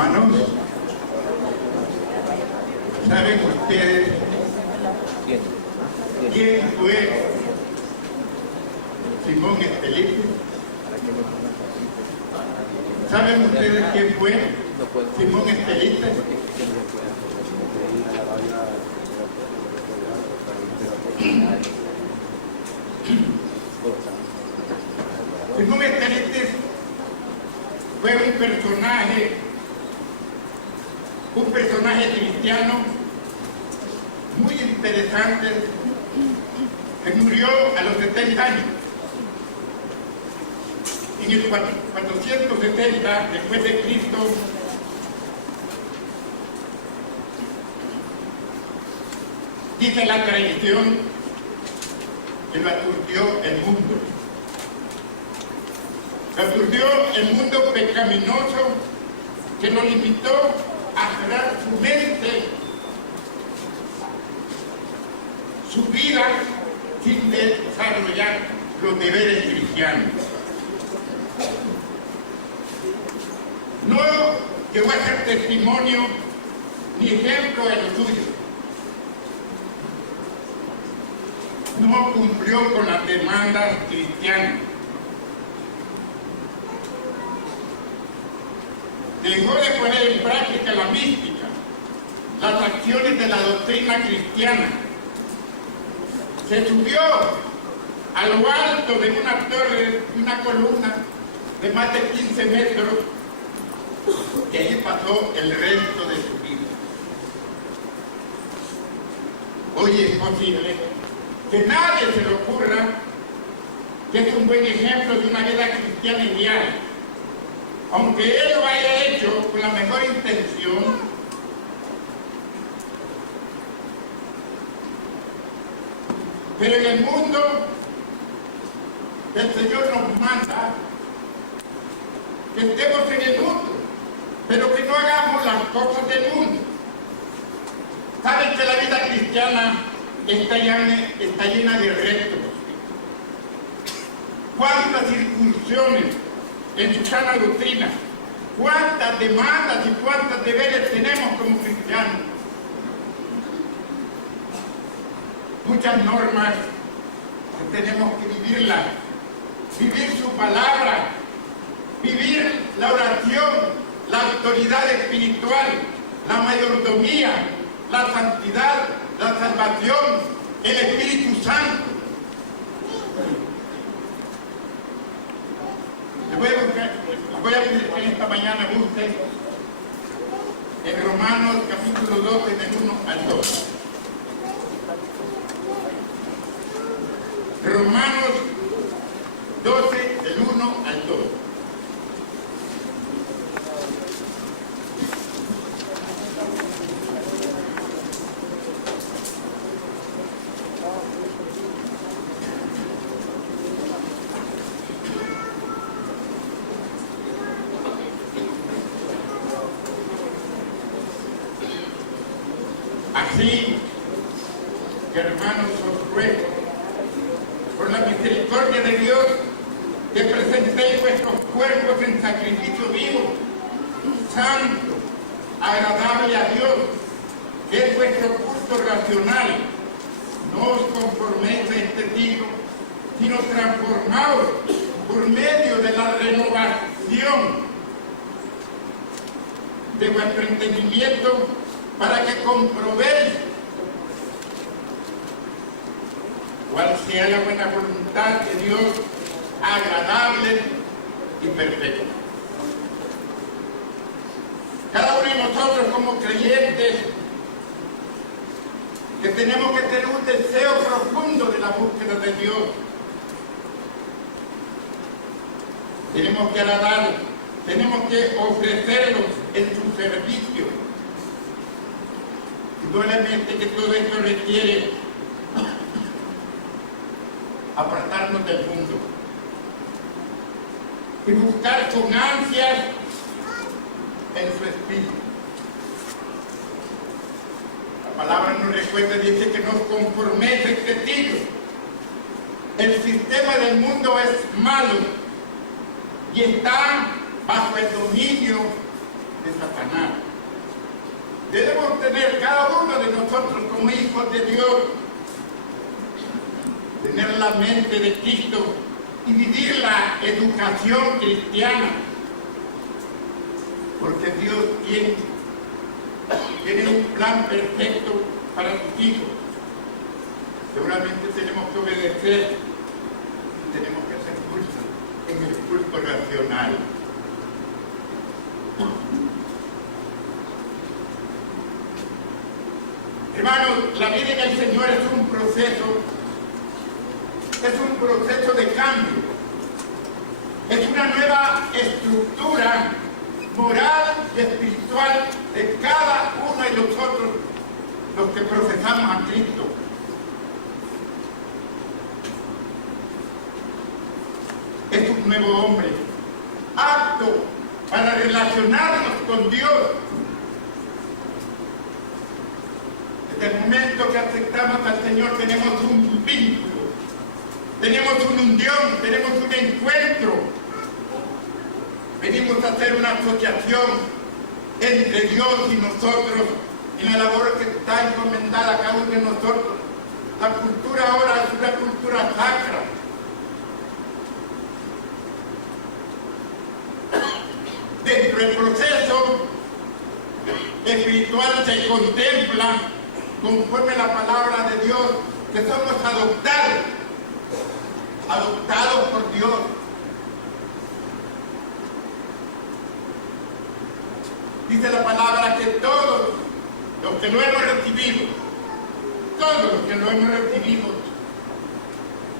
Hermanos, ¿saben ustedes quién fue Simón Estelite? ¿Saben ustedes quién fue Simón Estelite? Simón Estelite fue un personaje cristiano muy interesante que murió a los 70 años. En el 470 después de Cristo, dice la tradición que lo aturdió el mundo. Lo aturdió el mundo pecaminoso que lo limitó a cerrar su mente, su vida, sin desarrollar los deberes cristianos. No llegó a ser testimonio ni ejemplo de lo suyo. No cumplió con las demandas cristianas. Dejó de poner en práctica la mística, las acciones de la doctrina cristiana. Se subió a lo alto de una torre, una columna de más de 15 metros, y ahí pasó el resto de su vida. Hoy es posible que nadie se le ocurra que es un buen ejemplo de una vida cristiana ideal, aunque él lo haya hecho con la mejor intención. Pero en el mundo el Señor nos manda que estemos en el mundo, pero que no hagamos las cosas del mundo. Saben que la vida cristiana está llena de retos. Cuántas incursiones en su sana doctrina, cuántas demandas y cuántos deberes tenemos como cristianos. Muchas normas que tenemos que vivirlas, vivir su palabra, vivir la oración, la autoridad espiritual, la mayordomía, la santidad, la salvación, el Espíritu Santo. Les voy a pedir que esta mañana busquen en Romanos capítulo 12 del 1 al 2. Romanos 12 del 1 al 2. Así, hermanos, os ruego, por la misericordia de Dios, que presentéis vuestros cuerpos en sacrificio vivo, santo, agradable a Dios, que es vuestro culto racional. No os conforméis a este siglo, sino transformaos por medio de la renovación de vuestro entendimiento, para que comprobéis cuál sea la buena voluntad de Dios, agradable y perfecta. Cada uno de nosotros como creyentes, que tenemos que tener un deseo profundo de la búsqueda de Dios. Tenemos que agradar, tenemos que ofrecerlos en su servicio. Indudablemente que todo esto requiere apartarnos del mundo y buscar con ansias en su espíritu. La palabra nos recuerda, dice que nos conforméis a este siglo. El sistema del mundo es malo y está bajo el dominio de Satanás. Debemos tener cada uno de nosotros como hijos de Dios, tener la mente de Cristo y vivir la educación cristiana, porque Dios tiene un plan perfecto para sus hijos. Seguramente tenemos que obedecer y tenemos que hacer culto en el culto racional. Hermanos, la vida en el Señor es un proceso de cambio. Es una nueva estructura moral y espiritual de cada uno de nosotros, los que profesamos a Cristo. Es un nuevo hombre, apto para relacionarnos con Dios. Desde el momento que aceptamos al Señor tenemos un vínculo, tenemos una unión, tenemos un encuentro. Venimos a hacer una asociación entre Dios y nosotros en la labor que está encomendada a cada uno de nosotros. La cultura ahora es una cultura sacra. Dentro del proceso espiritual se contempla, conforme la palabra de Dios, que somos adoptados por Dios. Dice la palabra que todos los que lo hemos recibido,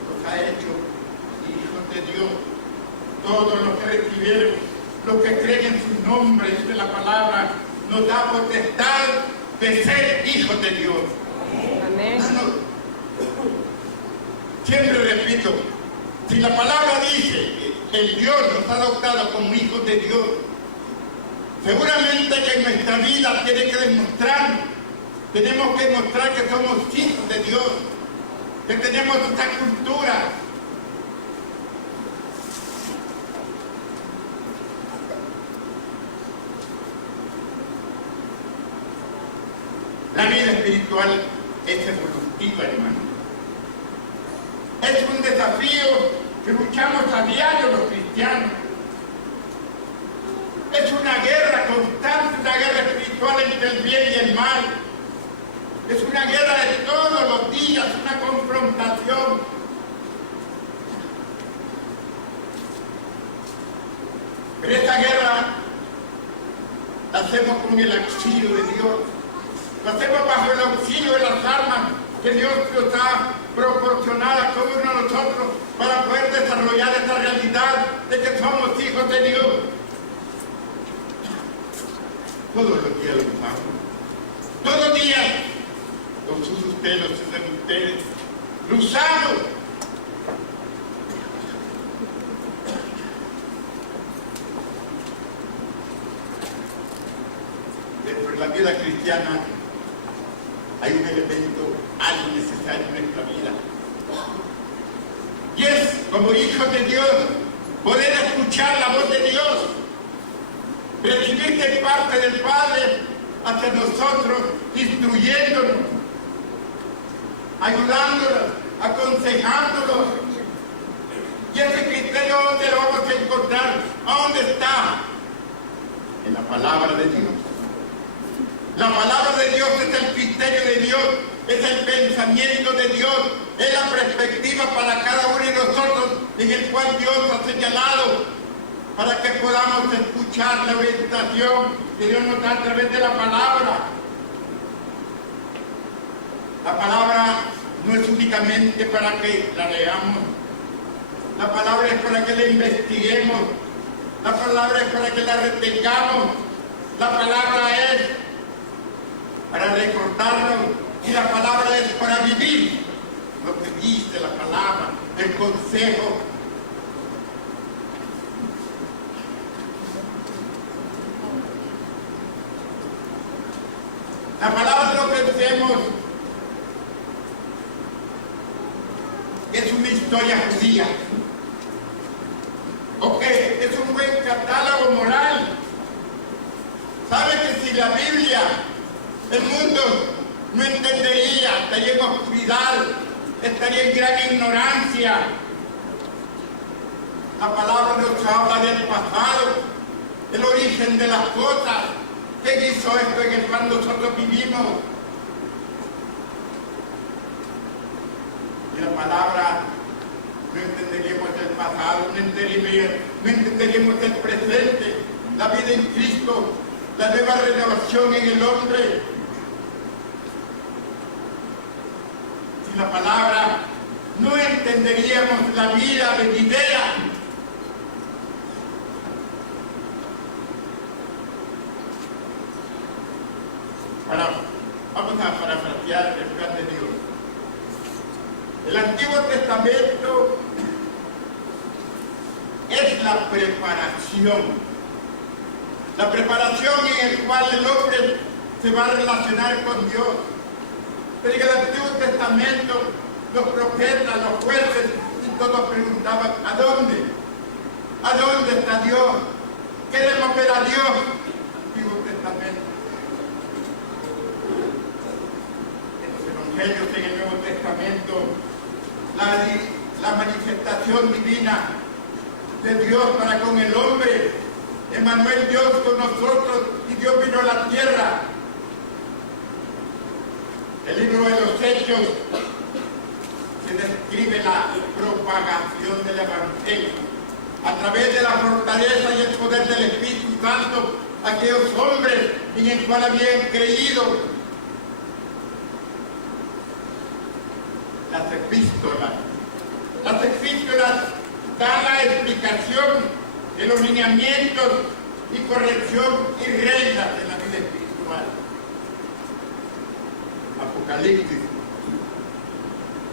los ha hecho hijos de Dios. Todos los que recibieron, los que creen en su nombre, dice la palabra, nos da potestad de ser hijos de Dios. Amén. Siempre repito, si la palabra dice que el Dios nos ha adoptado como hijos de Dios, seguramente que en nuestra vida tenemos que demostrar que somos hijos de Dios, que tenemos esta cultura. La vida espiritual es evolutiva, hermano. Es un desafío que luchamos a diario los cristianos. Es una guerra constante, una guerra espiritual entre el bien y el mal. Es una guerra de todos los días, una confrontación. Pero esta guerra la hacemos con el auxilio de Dios. Lo hacemos bajo el auxilio de las armas que Dios nos ha proporcionado a cada uno de nosotros para poder desarrollar esta realidad de que somos hijos de Dios. Todos los días lo usamos. Todos los días los usa usted, los usan ustedes. Lo usamos. Dentro de la vida cristiana hay un elemento, algo necesario en nuestra vida. Y es, como hijos de Dios, poder escuchar la voz de Dios, recibir de parte del Padre hacia nosotros, instruyéndonos, ayudándonos, aconsejándonos. Y ese criterio, ¿dónde lo vamos a encontrar? ¿A dónde está? En la palabra de Dios. La palabra de Dios es el criterio de Dios, es el pensamiento de Dios, es la perspectiva para cada uno de nosotros en el cual Dios ha señalado para que podamos escuchar la orientación que Dios nos da a través de la palabra. La palabra no es únicamente para que la leamos, la palabra es para que la investiguemos, la palabra es para que la retengamos, la palabra es para recordarnos y la palabra es para vivir lo que dice la palabra, el consejo. La palabra, lo pensemos, es una historia judía. Ok, es un buen catálogo moral ¿Sabe que si la Biblia, el mundo no entendería, estaría en oscuridad, estaría en gran ignorancia? La palabra nos habla del pasado, el origen de las cosas. ¿Quién hizo esto en el cual nosotros vivimos? Y la palabra, no entenderíamos el pasado, no entenderíamos el presente, la vida en Cristo, la nueva renovación en el hombre. Sin la palabra no entenderíamos la vida venidera. Vamos a parafrasear el plan de Dios. El Antiguo Testamento es la preparación en la cual el hombre se va a relacionar con Dios. Pero en el Antiguo Testamento los profetas, los jueces y todos preguntaban: ¿a dónde? ¿A dónde está Dios? Queremos ver a Dios. Antiguo Testamento. En el Nuevo Testamento, la manifestación divina de Dios para con el hombre. Emmanuel, Dios con nosotros, y Dios vino a la tierra. El libro de los Hechos se describe la propagación del Evangelio a través de la fortaleza y el poder del Espíritu Santo, aquellos hombres en el cual habían creído. Las epístolas dan la explicación de los lineamientos y corrección y reglas de la vida espiritual. Apocalipsis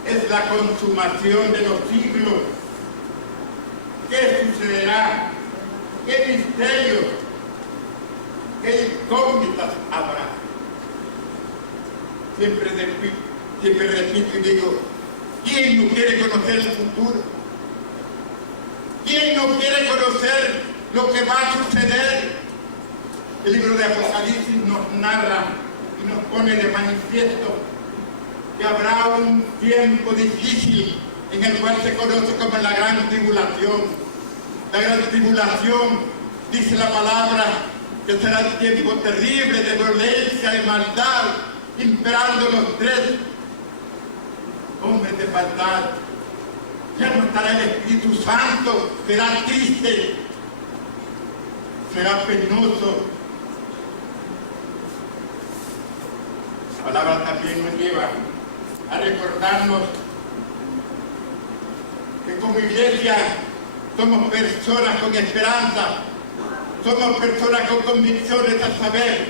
es la consumación de los siglos. ¿Qué sucederá? ¿Qué misterios? ¿Qué incógnitas habrá? Siempre repito y digo: ¿quién no quiere conocer el futuro? ¿Quién no quiere conocer lo que va a suceder? El libro de Apocalipsis nos narra y nos pone de manifiesto que habrá un tiempo difícil en el cual se conoce como la gran tribulación. La gran tribulación, dice la palabra, que será un tiempo terrible de violencia y maldad, imperando los tres hombres de maldad. Ya no estará el Espíritu Santo, será triste, será penoso. La palabra también nos lleva a recordarnos que como iglesia somos personas con esperanza, somos personas con convicciones, a saber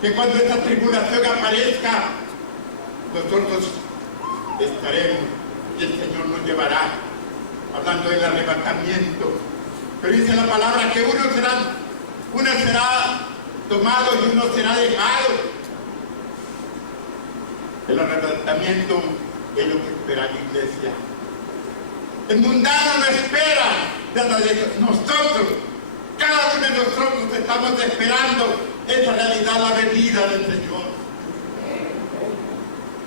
que cuando esta tribulación aparezca, nosotros estaremos y el Señor nos llevará, hablando del arrebatamiento. Pero dice la palabra que uno será tomado y uno será dejado. El arrebatamiento es lo que espera la iglesia. El mundano no espera nada de eso. Nosotros, cada uno de nosotros estamos esperando esa realidad, la venida del Señor.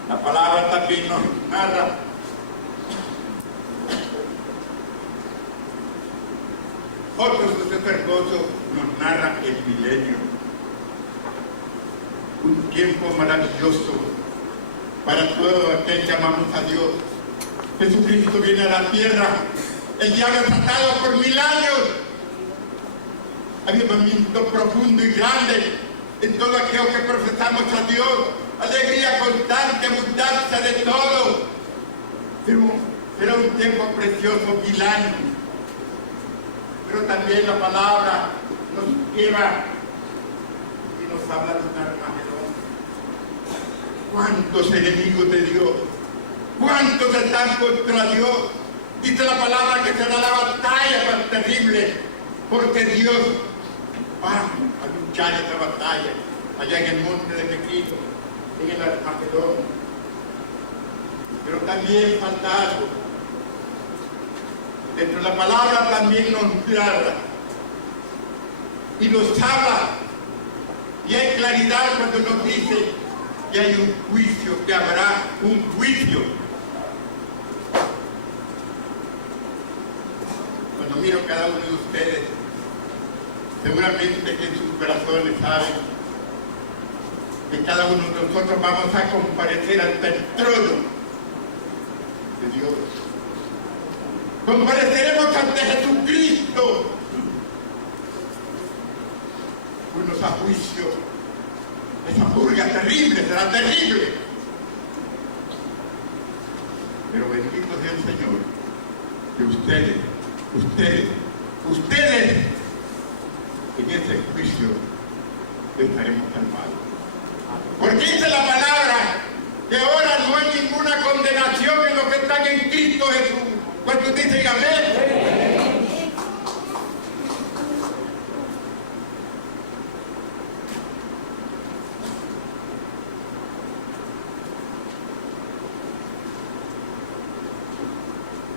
La palabra también nos narra otro suceso hermoso, nos narra el milenio. Un tiempo maravilloso para todo aquel que amamos a Dios. Jesucristo viene a la tierra, el diablo es atado por 1000 años. Avivamiento profundo y grande en todo aquello que profesamos a Dios. Alegría constante, abundancia de todo. Será un tiempo precioso, 1000 años. Pero también la palabra nos lleva y nos habla de un Armagedón. ¿Cuántos enemigos de Dios? ¿Cuántos están contra Dios? Dice la palabra que será la batalla tan terrible, porque Dios va a luchar esa batalla allá en el monte de Mequino, en el Armagedón. Pero también falta algo. Dentro de la palabra también nos narra y nos habla Y hay claridad cuando nos dice que hay un juicio, que habrá un juicio. Cuando miro cada uno de ustedes, seguramente que en sus corazones saben que cada uno de nosotros vamos a comparecer ante el trono de Dios. Compareceremos ante Jesucristo. Unos a juicio. Esa purga terrible, será terrible. Pero bendito sea el Señor, que ustedes, en ese juicio estaremos salvados. Porque dice la palabra que ahora no hay ninguna condenación en los que están en Cristo Jesús. ¿Cuántos dicen amén?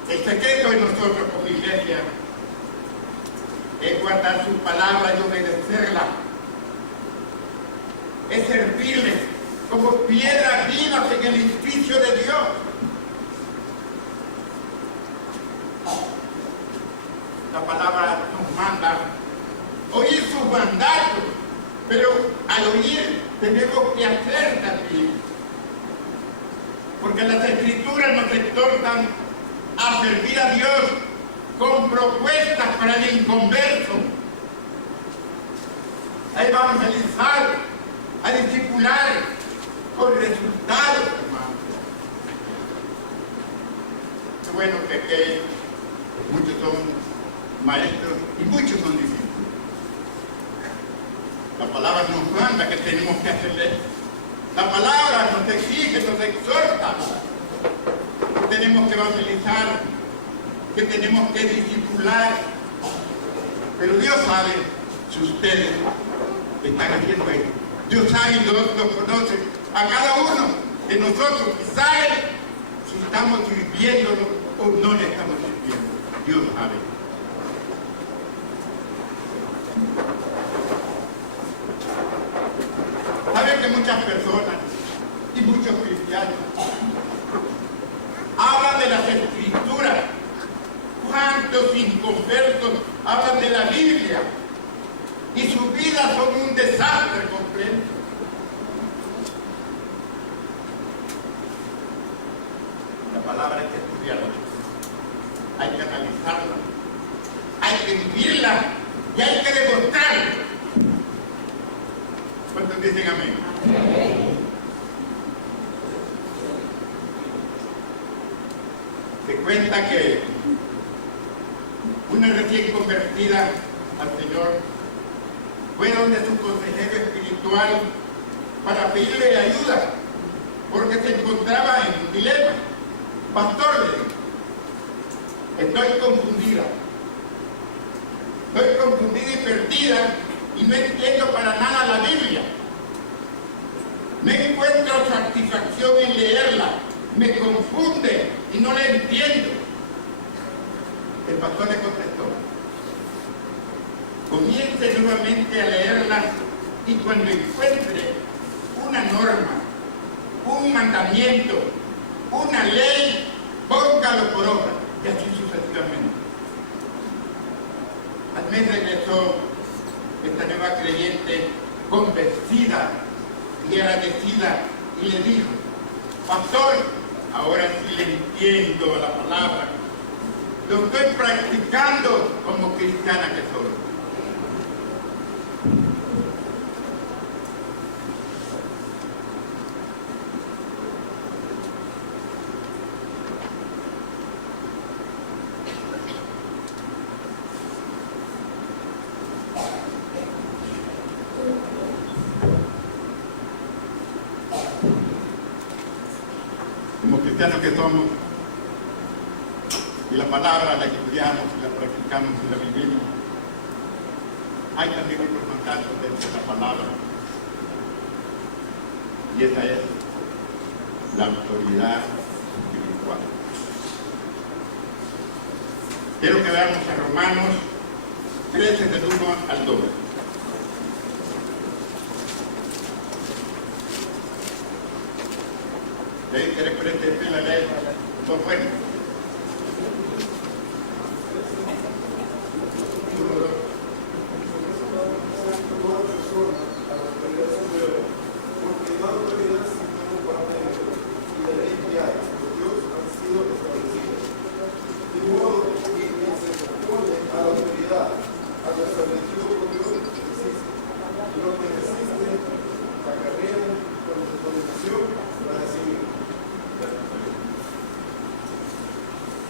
El secreto de nosotros como iglesia es guardar su palabra y obedecerla. Es servirle como piedras vivas en el edificio de Dios. La palabra nos manda oír sus mandatos, pero al oír tenemos que hacer también. Porque las Escrituras nos exhortan a servir a Dios con propuestas para el inconverso, a evangelizar, a discipular con resultados, hermano. Qué bueno que muchos son maestros y muchos son discípulos. La palabra nos manda que tenemos que hacerle. La palabra nos exige, nos exhorta. Que tenemos que evangelizar, que tenemos que discipular. Pero Dios sabe si ustedes están haciendo esto. Dios sabe y los conoce a cada uno de nosotros y sabe si estamos sirviéndolo o no le estamos sirviendo. Dios sabe. Saben que muchas personas y muchos cristianos hablan de las Escrituras. ¿Cuántos inconversos hablan de la Biblia? Y sus vidas son un desastre completo. La palabra hay que estudiarla, hay que analizarla, hay que vivirla y hay que demostrarla. ¿Cuántos dicen amén? Amén. Se cuenta que una recién convertida al Señor fue donde su consejero espiritual para pedirle ayuda, porque se encontraba en un dilema. Pastor, le dijo, estoy confundida y perdida y no entiendo para nada la Biblia. No encuentro satisfacción en leerla, me confunde y no la entiendo. El pastor le contestó, comience nuevamente a leerla y cuando encuentre una norma, un mandamiento, una ley, póngalo por obra, y así sucesivamente. Al mes regresó esta nueva creyente convencida y agradecida y le dijo, pastor, ahora sí le entiendo la palabra, lo estoy practicando como cristiana que soy. Como cristianos que somos, y la palabra la estudiamos y la practicamos y la vivimos, hay también otros mandatos dentro de la palabra, y esa es la autoridad espiritual. Quiero que veamos a Romanos 13 del 1 al 2. obedecer la ley. Pues bueno.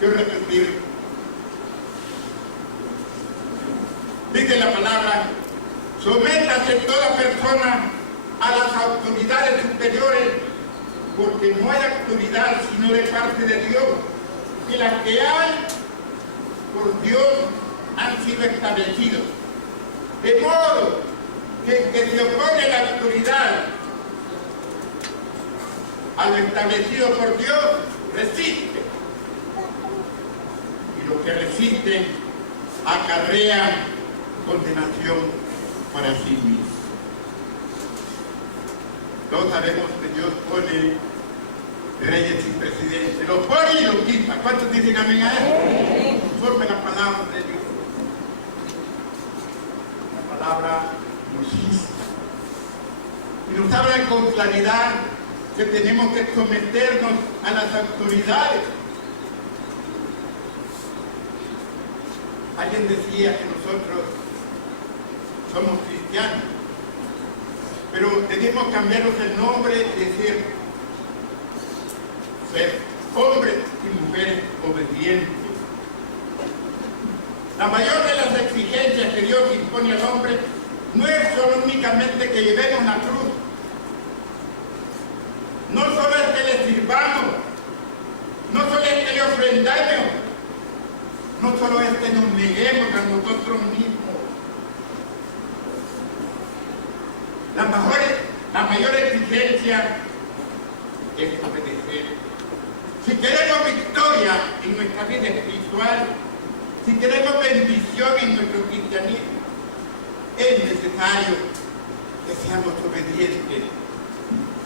Quiero repetir. Dice la palabra: sométase toda persona a las autoridades superiores, porque no hay autoridad sino de parte de Dios, y las que hay por Dios han sido establecidos. De modo que el que se opone a la autoridad, a lo establecido por Dios, resiste. Y los que resisten acarrean condenación para sí mismos. Todos sabemos que Dios pone reyes y presidentes, los pone y los quita. ¿Cuántos dicen amén a eso? Conforme la palabra de Dios. La palabra nos dice y nos habla con claridad que tenemos que someternos a las autoridades. Alguien decía que nosotros somos cristianos, pero debemos cambiarnos el nombre y decir ser hombres y mujeres obedientes. La mayor de las exigencias que Dios impone al hombre no es solo únicamente que llevemos la cruz, no solo es que le sirvamos, no solo es que le ofrendemos, no solo es que nos neguemos a nosotros mismos. La mayor exigencia es obedecer. Si queremos victoria en nuestra vida espiritual, si queremos bendición en nuestro cristianismo, es necesario que seamos obedientes,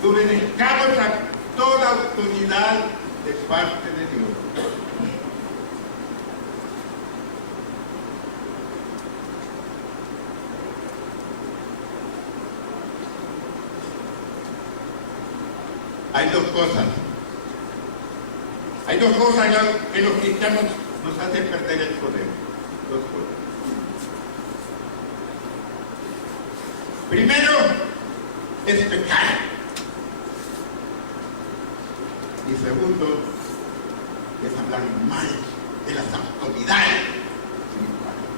que obedezcamos a toda autoridad de parte de Dios. Hay dos cosas que los cristianos nos hacen perder el poder. Dos cosas. Primero es pecar. Y segundo es hablar mal de las autoridades espirituales.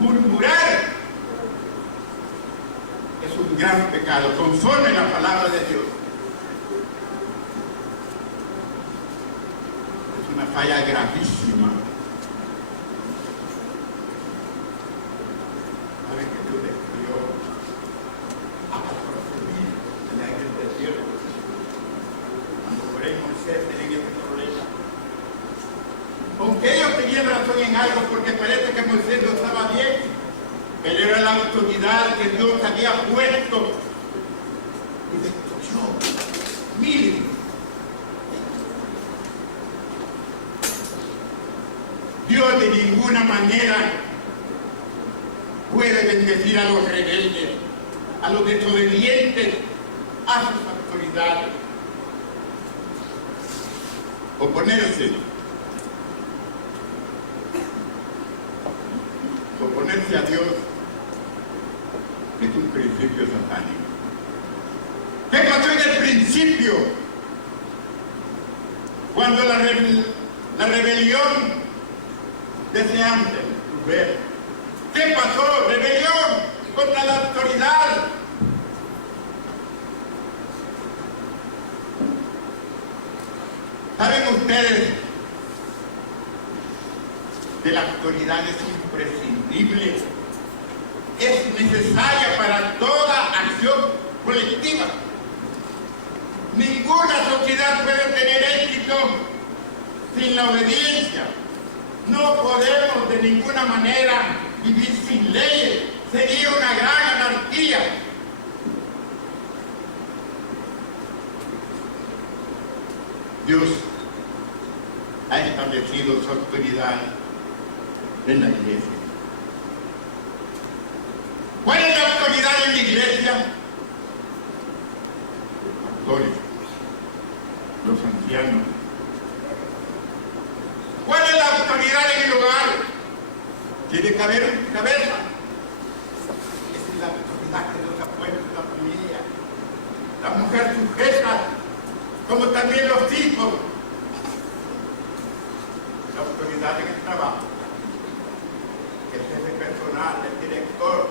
Murmurar es un gran pecado, conforme la palabra de Dios. Es una falla gravísima. ¿Saben que Dios destruyó a 14,000 en la del desierto? Cuando por ahí Moisés tenía ese problema. Aunque ellos tenían razón en algo, porque parece que Moisés no estaba bien. Él era la autoridad que Dios había puesto y destruyó miles. Dios de ninguna manera puede bendecir a los rebeldes, a los desobedientes, a sus autoridades. Oponerse a Dios es un principio satánico. ¿Qué pasó en el principio? Cuando la rebelión deseante, ver. ¿Qué pasó? Rebelión contra la autoridad. ¿Saben ustedes que la autoridad es imprescindible? Es necesaria para toda acción colectiva. Ninguna sociedad puede tener éxito sin la obediencia. No podemos de ninguna manera vivir sin leyes. Sería una gran anarquía. Dios ha establecido su autoridad en la iglesia. ¿Cuál es la autoridad en la iglesia? Los pastores, los ancianos. ¿Cuál es la autoridad en el hogar? Tiene que haber una cabeza. Esa es la autoridad que Dios ha puesto en la familia. La mujer sujeta, como también los hijos. La autoridad en el trabajo. El jefe personal, el director.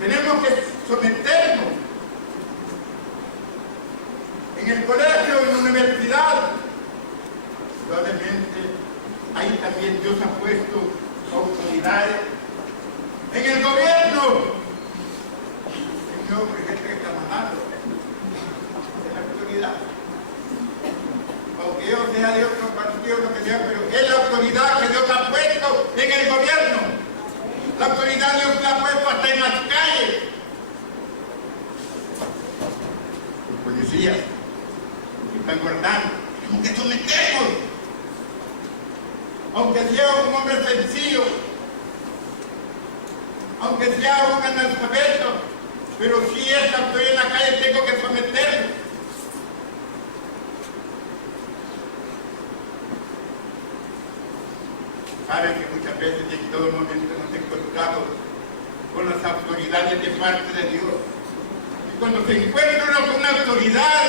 Tenemos que someternos. En el colegio, en la universidad, probablemente ahí también Dios ha puesto autoridades. En el gobierno, Señor, gente que está mandando, es la autoridad. Aunque yo sea de otro partido, lo que sea, pero es la autoridad que Dios ha puesto en el gobierno. La autoridad Dios la ha puesto hasta en las calles. Los policías que están guardando, tenemos que someternos. Aunque sea un hombre sencillo, aunque sea un analfabeto, pero si estoy en la calle, tengo que someterme. Saben que muchas veces y en todo momento nos encontramos con las autoridades de parte de Dios. Y cuando se encuentra uno con una autoridad,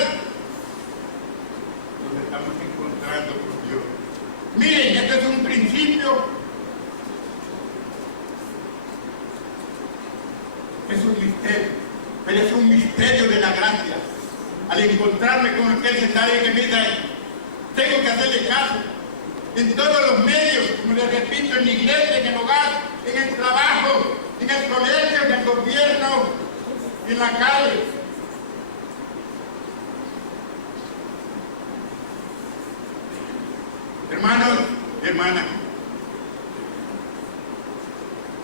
nos estamos encontrando con Dios. Miren, este es un principio. Es un misterio, pero es un misterio de la gracia. Al encontrarme con aquel que sabe que mira, tengo que hacerle caso. En todos los medios, como les repito, en la iglesia, en el hogar, en el trabajo, en el colegio, en el gobierno, en la calle. Hermanos y hermanas,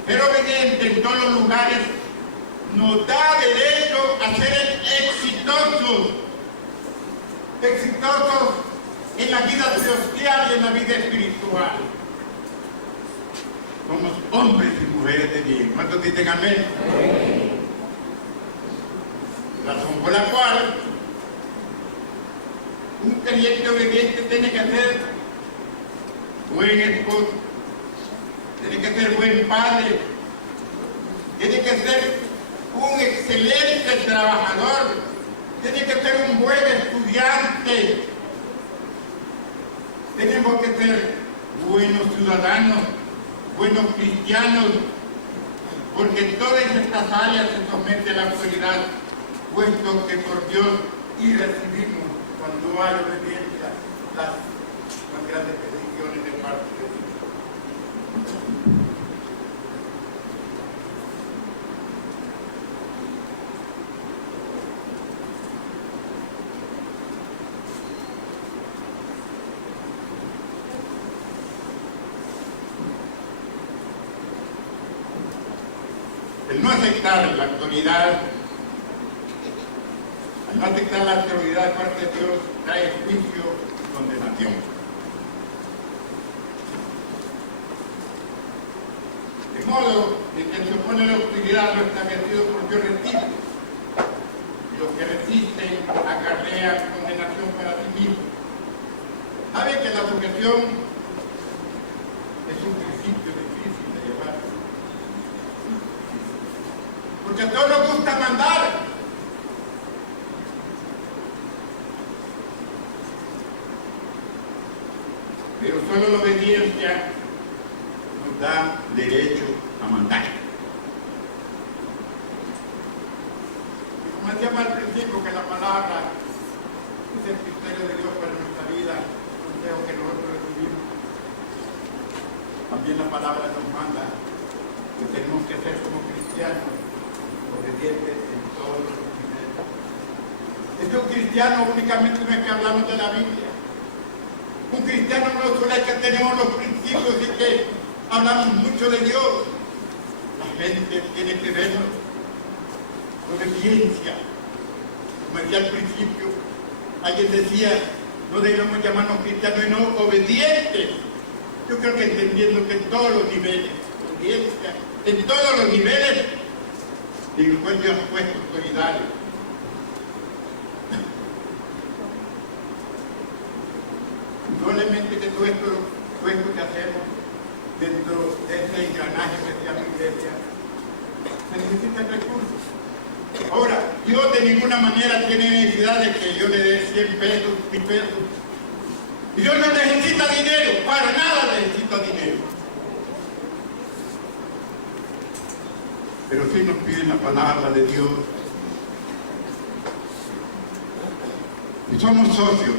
ser obediente en todos los lugares nos da derecho a ser exitosos en la vida social y en la vida espiritual. Somos hombres y mujeres de bien. ¿Cuántos dicen amén? Razón por la cual un creyente obediente tiene que ser buen esposo, tiene que ser buen padre, tiene que ser un excelente trabajador, tiene que ser un buen estudiante. Tenemos que ser buenos ciudadanos, buenos cristianos, porque en todas estas áreas se somete a la autoridad, puesto que por Dios y recibimos, cuando hay obediencia, las más grandes bendiciones de parte de Dios. El no aceptar la autoridad, al no aceptar la autoridad de parte de Dios, trae juicio y condenación. De modo que quien se opone a la autoridad lo establecido por Dios recibe, y los que resisten acarrean condenación para sí mismos. ¿Sabe que la sujeción es un principio difícil de llevar? Porque a todos nos gusta mandar. Pero solo la obediencia nos da derecho a mandar. Y como decíamos al principio, que la palabra es el criterio de Dios para nuestra vida, el consejo que nosotros recibimos. También la palabra nos manda que tenemos que ser como cristianos, obedientes en todos los niveles. Es que un cristiano únicamente no es que hablamos de la Biblia. Un cristiano no solo es que tenemos los principios y que hablamos mucho de Dios. La gente tiene que vernos. Obediencia. Como decía al principio, alguien decía, No debemos llamarnos cristianos y no obedientes. Yo creo que entendiendo que en todos los niveles, obediencia, en todos los niveles, en el cual Dios ha puesto autoridades. Probablemente que todo esto que hacemos dentro de este engranaje que se llama iglesia, se necesitan recursos. Ahora, Dios de ninguna manera tiene necesidad de que yo le dé 100 pesos, 1000 pesos. Y Dios no necesita dinero, para nada necesita dinero. Pero sí nos piden la palabra de Dios. Y somos socios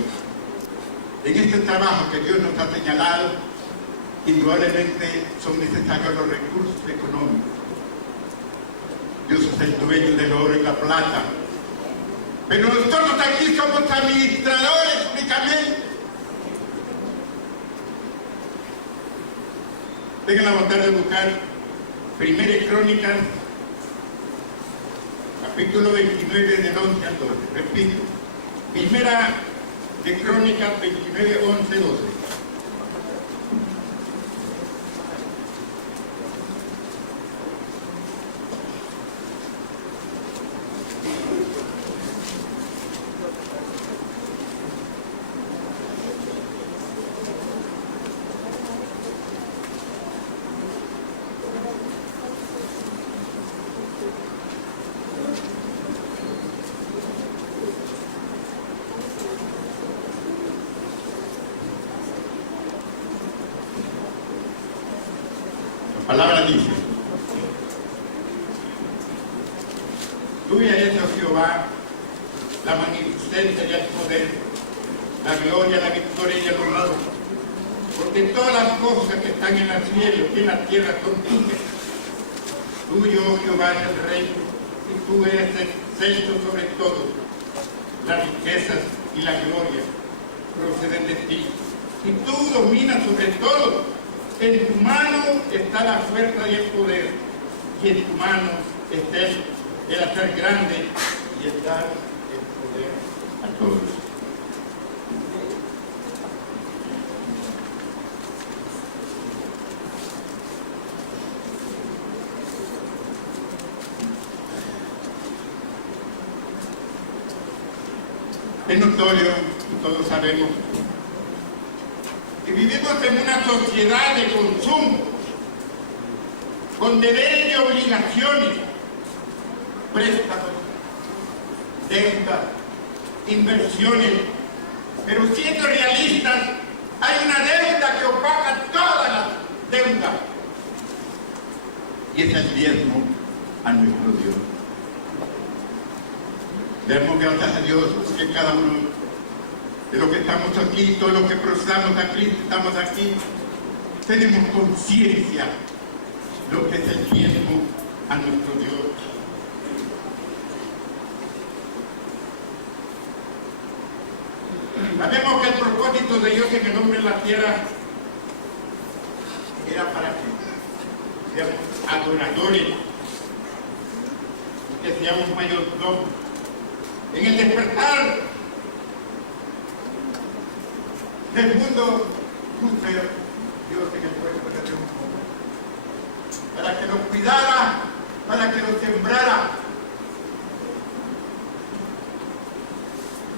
en este trabajo que Dios nos ha señalado. Indudablemente son necesarios los recursos económicos. Dios es el dueño del oro y la plata. Pero nosotros aquí somos administradores únicamente. Tengan la bondad de buscar Primera Crónicas, capítulo 29, del 11 al 12. Repito, Primera de Crónicas 29, 11, 12. La palabra dice: tuya es, oh Jehová, la magnificencia y el poder, la gloria, la victoria y el honor, porque todas las cosas que están en el cielo y en la tierra son tuyas. Tuyo, oh Jehová, es el reino, y tú eres excelso sobre todo. Las riquezas y la gloria proceden de ti, y tú dominas sobre todo. En tu mano está la fuerza y el poder, y en tu mano está el hacer grande y el dar el poder a todos. Es notorio, y todos sabemos, que vivimos en una sociedad de consumo, con deberes y obligaciones, préstamos, deudas, inversiones, pero siendo realistas, hay una deuda que opaca todas las deudas, y es el diezmo a nuestro Dios. Demos gracias a Dios porque cada uno de los que estamos aquí, todos los que profesamos aquí, estamos aquí, tenemos conciencia de lo que es el diezmo a nuestro Dios. Sabemos que el propósito de Dios en el hombre en la tierra era para que seamos adoradores, que seamos mayordomos. En el despertar del mundo, puso Dios en el pueblo de Dios, para que nos cuidara, para que nos sembrara.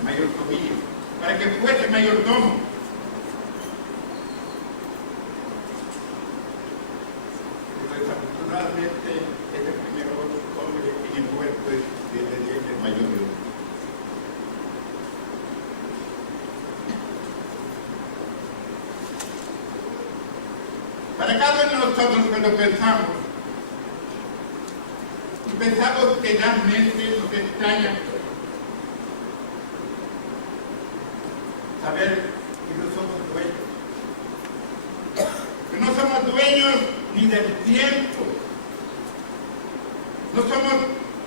Mayordomía, para que fuese mayordomo. Pero desafortunadamente es el primer hombre en el puerto de mayordomo. Para cada uno de nosotros cuando pensamos tenazmente, nos extraña saber que no somos dueños. Que no somos dueños ni del tiempo. No somos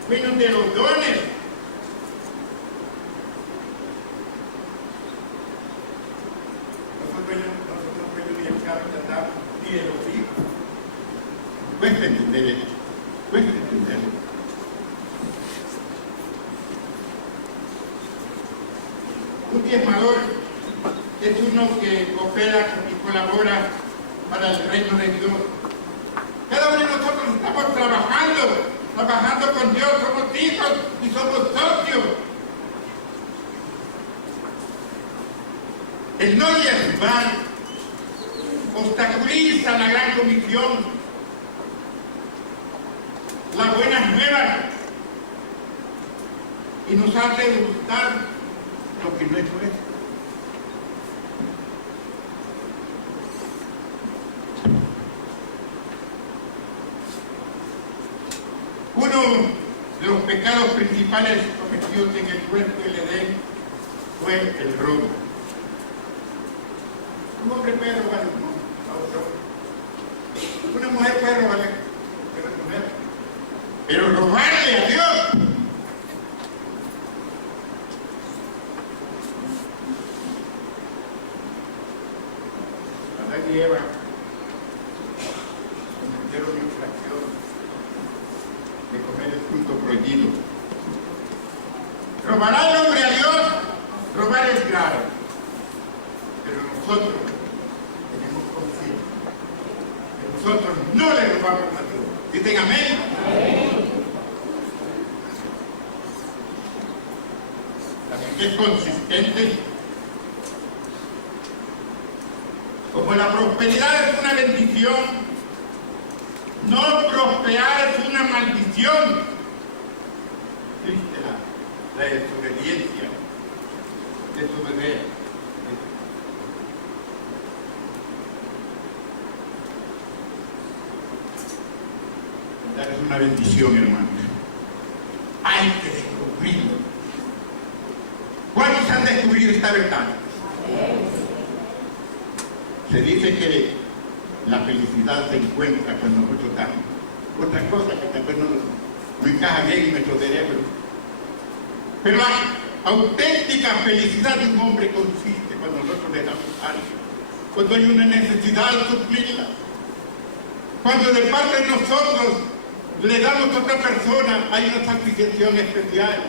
dueños de los dones. No somos dueños ni del carro que andamos, ni de los hijos. Cuesta entender esto. Cuesta entenderlo. Un diezmador coopera y colabora para el reino de Dios. Cada uno de nosotros estamos trabajando con Dios, somos hijos y somos socios. El no diezmar obstaculiza la gran comisión, las buenas nuevas, y nos hace gustar lo que no es nuestro. Uno de los pecados principales cometidos en el huerto del Edén fue el robo. Un hombre puede robar a otro. Una mujer puede robarle a una mujer. Pero robarle a Dios. Adán y Eva cometieron infracción de comer el fruto prohibido. ¿Robará el hombre a Dios? Robar es grave. Pero nosotros tenemos conciencia que nosotros no le robamos a Dios. ¿Dicen amén? Amén. También es consistente. Como la prosperidad es una bendición, no prosperar es una maldición. Triste la desobediencia, desobedecer. Es una bendición, hermanos. Hay que descubrirlo. ¿Cuántos han descubrido esta verdad? Se dice que la felicidad se encuentra cuando nosotros damos. Otra cosa que tal vez no encaja bien en nuestro cerebro. Pero la auténtica felicidad de un hombre consiste cuando nosotros le damos algo. Cuando hay una necesidad de suplirla. Cuando de parte de nosotros le damos a otra persona, hay una satisfacción especial.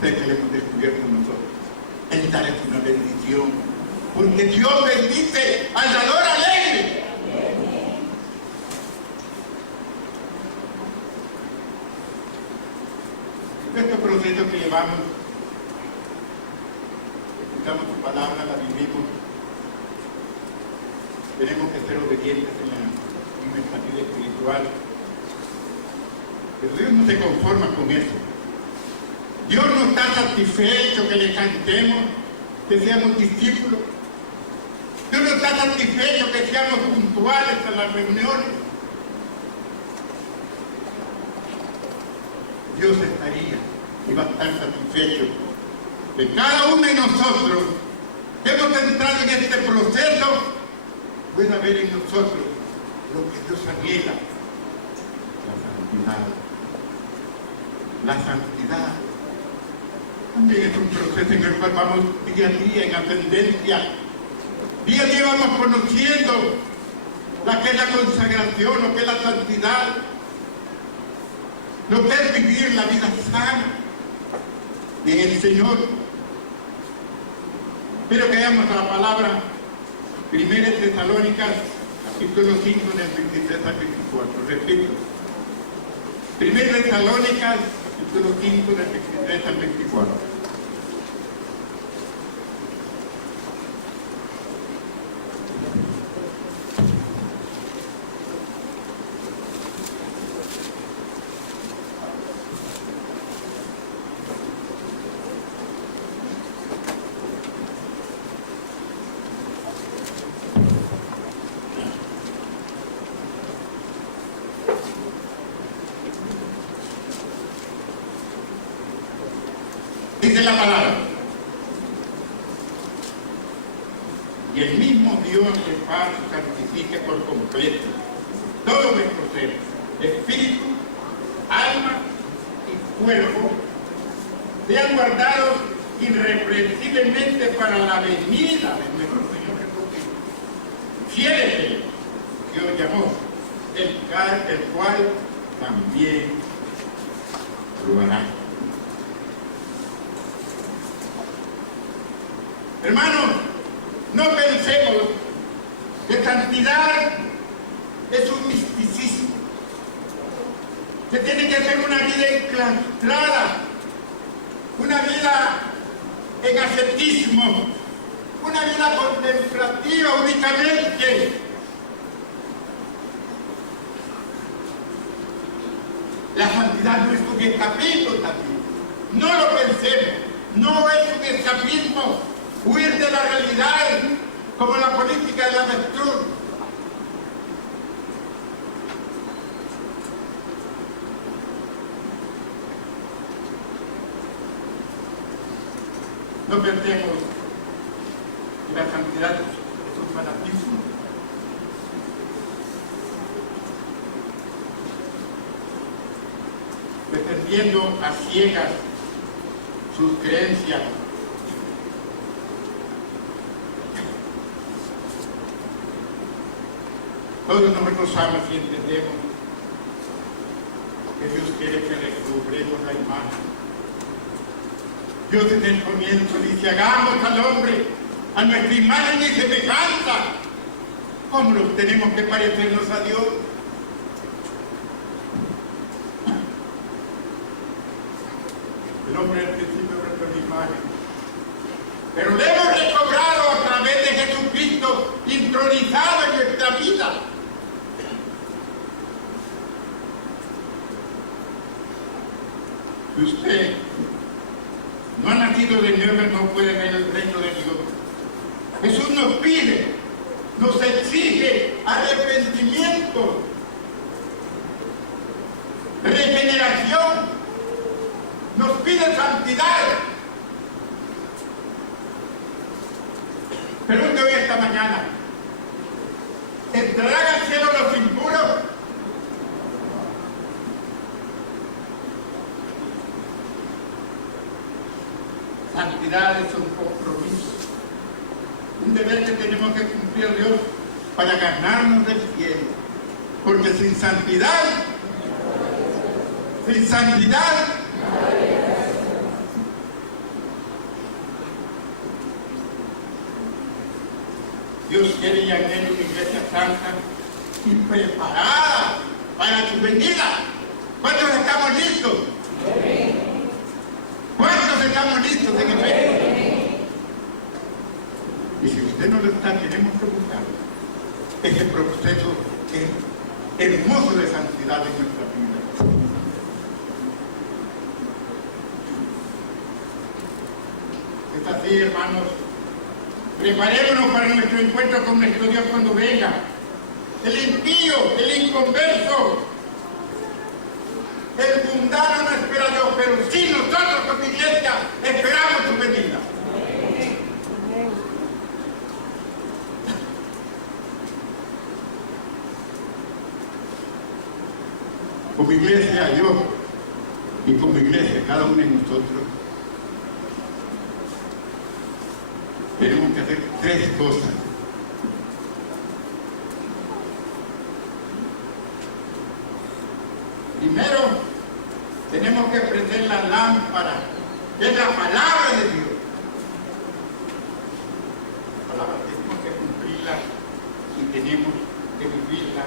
Sé que le hemos descubierto nosotros. El dar es una bendición. Porque Dios bendice al dador alegre. Este proceso que llevamos, escuchamos su palabra, la vivimos. Tenemos que ser obedientes en nuestra vida espiritual. Pero Dios no se conforma con eso. Dios no está satisfecho que le cantemos, que seamos discípulos. Dios no está satisfecho que seamos puntuales a las reuniones. Dios estaría y va a estar satisfecho de cada uno de nosotros que hemos entrado en este proceso. Puede haber en nosotros lo que Dios anhela, la santidad. La santidad también es un proceso en el cual vamos día a día en ascendencia. Día a día vamos conociendo lo que es la consagración, lo que es la santidad, lo que es vivir la vida sana en el Señor. Pero que veamos la palabra 1 Tesalónicas, capítulo 5, del 23 al 24. Repito. 1 Tesalónicas, capítulo 5, del 23 al 24. Dice la palabra: y el mismo Dios de paz santifique por completo todo nuestro ser, espíritu, alma y cuerpo, sean guardados irreprensiblemente para la venida de nuestro Señor Jesucristo. Fiel es Él que os llamó, el cual también lo hará. Hermanos, no pensemos que santidad es un misticismo, que tiene que ser una vida enclaustrada, una vida en ascetismo, una vida contemplativa únicamente. La santidad no es un escapismo también. No lo pensemos. No es un escapismo huir de la realidad como la política de la avestruz. No pensemos que la santidad es un fanatismo. Defendiendo a ciegas sus creencias. Todos nosotros sabemos y entendemos que Dios quiere que recobremos la imagen. Dios desde el comienzo dice, hagamos al hombre a nuestra imagen y semejanza. ¿Cómo nos tenemos que parecernos a Dios? El hombre al principio nuestra imagen, pero le hemos recobrado a través de Jesucristo intronizado en nuestra vida. Si usted no ha nacido de nuevo, no puede ver el reino de Dios. Jesús nos pide, nos exige arrepentimiento, regeneración, nos pide santidad. Pregunto hoy esta mañana, ¿entrarán al cielo los impuros? Santidad es un compromiso, un deber que tenemos que cumplir a Dios para ganarnos del cielo. Porque sin santidad, Dios quiere y anhela una iglesia santa y preparada para su venida. ¿Cuántos estamos listos? ¿Cuántos estamos listos en efecto? Y si usted no lo está, tenemos que buscar ese proceso hermoso de santidad en nuestra vida. Es así, hermanos. Preparémonos para nuestro encuentro con nuestro Dios cuando venga. El impío, el inconverso, el mundano no espera a Dios, pero sí nosotros como iglesia esperamos su venida. Como iglesia, yo y como iglesia, cada uno de nosotros, tenemos que hacer tres cosas. Primero, tenemos que prender la lámpara, que es la palabra de Dios. La palabra tenemos que cumplirla y tenemos que vivirla.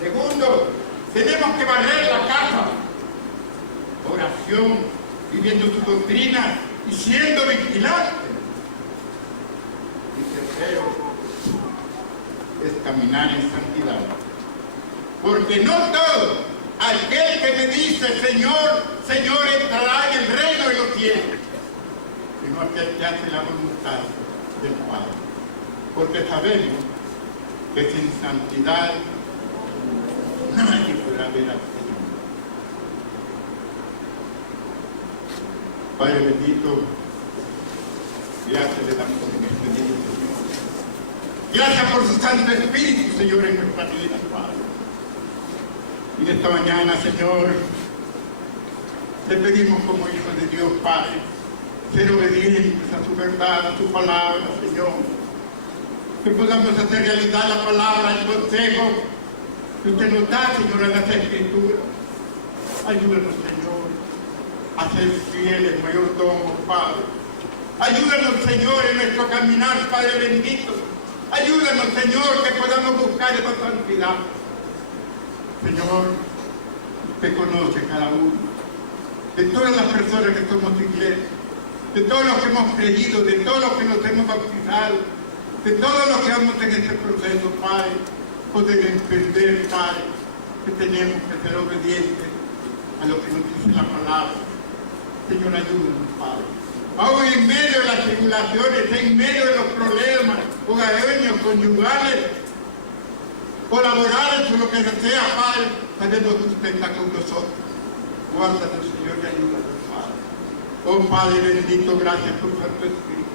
Segundo, tenemos que barrer la casa. Oración, viviendo su doctrina y siendo vigilantes. Y tercero, es caminar en santidad. Porque no todo aquel que me dice Señor, Señor, entrará en el reino de los cielos, sino aquel que hace la voluntad del Padre. Porque sabemos que sin santidad nadie podrá ver al Señor. Padre bendito, gracias le damos en este día, Señor. Gracias por su Santo Espíritu, Señor, en nuestra vida, Padre. Y esta mañana, Señor, te pedimos como hijos de Dios, Padre, ser obedientes a su verdad, a su palabra, Señor. Que podamos hacer realidad la palabra, el consejo que usted nos da, Señor, en las Escrituras. Ayúdanos, Señor, a ser fieles, mayordomos, Padre, Ayúdanos, Señor, en nuestro caminar, Padre bendito. Ayúdanos, Señor, que podamos buscar esa santidad. Señor, usted conoce cada uno de todas las personas que somos iglesia, de todos los que hemos creído, de todos los que nos hemos bautizado, de todos los que vamos en este proceso, Padre, poder entender, Padre, que tenemos que ser obedientes a lo que nos dice la palabra. Señor, ayúdanos, Padre. Aún en medio de las tribulaciones, en medio de los problemas hogareños, conyugales, o laborales, o lo que sea, Padre, sabemos que usted está con nosotros. Guárdanos, Señor, y ayúdanos, Padre. Oh, Padre bendito, gracias por Santo Espíritu.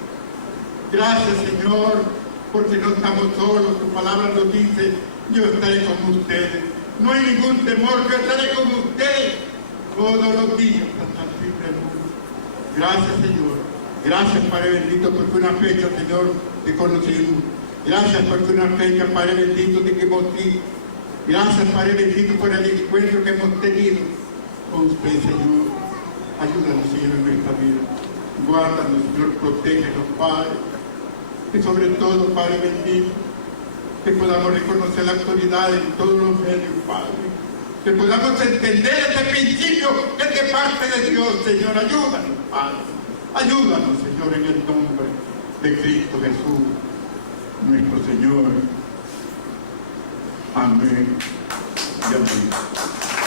Gracias, Señor, porque no estamos solos. Tu palabra nos dice, yo estaré con ustedes. No hay ningún temor, yo estaré con ustedes todos los días hasta el fin del mundo. Gracias, Señor. Gracias, Padre bendito, porque una fecha, Señor, te conocimos. Gracias porque una fecha, Padre bendito, te hemos ido. Gracias, Padre bendito, por el encuentro que hemos tenido con usted, Señor. Ayúdanos, Señor, en nuestra vida. Guárdanos, Señor, protégenos, Padre. Y sobre todo, Padre bendito, que podamos reconocer la autoridad en todos los medios, Padre. Que podamos entender este principio que es de parte de Dios, Señor. Ayúdanos, Padre. Ayúdanos, Señor, en el nombre de Cristo Jesús, nuestro Señor. Amén y amén.